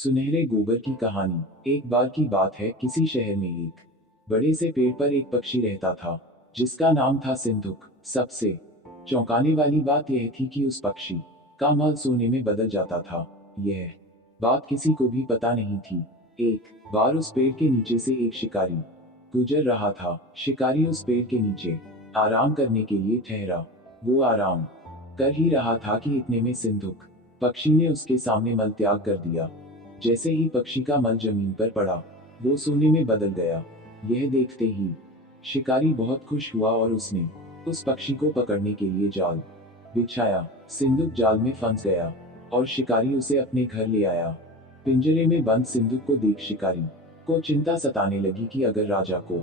सुनहरे गोबर की कहानी। एक बार की बात है, किसी शहर में एक बड़े से पेड़ पर एक पक्षी रहता था जिसका नाम था सिंधुक। सबसे चौंकाने वाली बात यह थी कि उस पक्षी का मल सोने में बदल जाता था। यह बात किसी को भी पता नहीं थी। एक बार उस पेड़ के नीचे से एक शिकारी गुजर रहा था। शिकारी उस पेड़ के नीचे आराम करने के लिए ठहरा। वो आराम कर ही रहा था कि इतने में सिंधुक पक्षी ने उसके सामने मल त्याग कर दिया। जैसे ही पक्षी का मल जमीन पर पड़ा, वो सोने में बदल गया। यह देखते ही शिकारी बहुत खुश हुआ और उसने उस पक्षी को पकड़ने के लिए जाल बिछाया। सिंधुक जाल में फंस गया और शिकारी उसे अपने घर ले आया। पिंजरे में बंद सिंधुक को देख शिकारी को चिंता सताने लगी कि अगर राजा को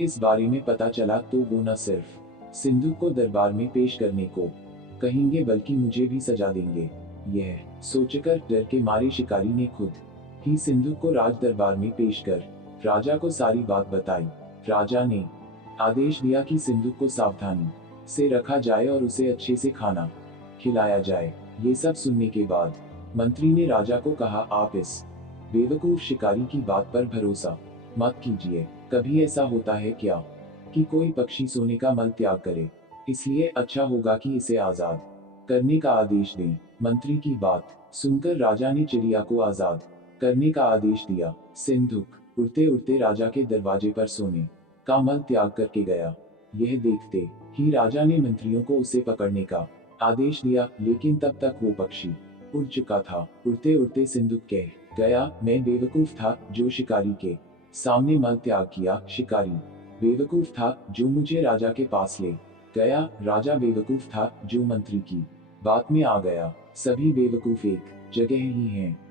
इस बारे में पता चला तो वो न सिर्फ सिंधुक को दरबार में पेश करने को कहेंगे बल्कि मुझे भी सजा देंगे। यह सोचकर डर के मारे शिकारी ने खुद ही सिंधुक को राज दरबार में पेश कर राजा को सारी बात बताई। राजा ने आदेश दिया कि सिंधुक को सावधानी से रखा जाए और उसे अच्छे से खाना खिलाया जाए। ये सब सुनने के बाद मंत्री ने राजा को कहा, आप इस बेवकूफ शिकारी की बात पर भरोसा मत कीजिए। कभी ऐसा होता है क्या कि कोई पक्षी सोने का मल त्याग करे? इसलिए अच्छा होगा कि इसे आजाद करने का आदेश दें। मंत्री की बात सुनकर राजा ने चिड़िया को आजाद करने का आदेश दिया। सिंधुक उड़ते उड़ते राजा के दरवाजे पर सोने का मल त्याग करके गया। यह देखते ही राजा ने मंत्रियों को उसे पकड़ने का आदेश दिया, लेकिन तब तक वो पक्षी उड़ चुका था। उड़ते उड़ते सिंधुक कह गया, मैं बेवकूफ था जो शिकारी के सामने मल त्याग किया। शिकारी बेवकूफ था जो मुझे राजा के पास ले गया। राजा बेवकूफ था जो मंत्री की बात में आ गया। सभी बेवकूफ एक जगह ही हैं।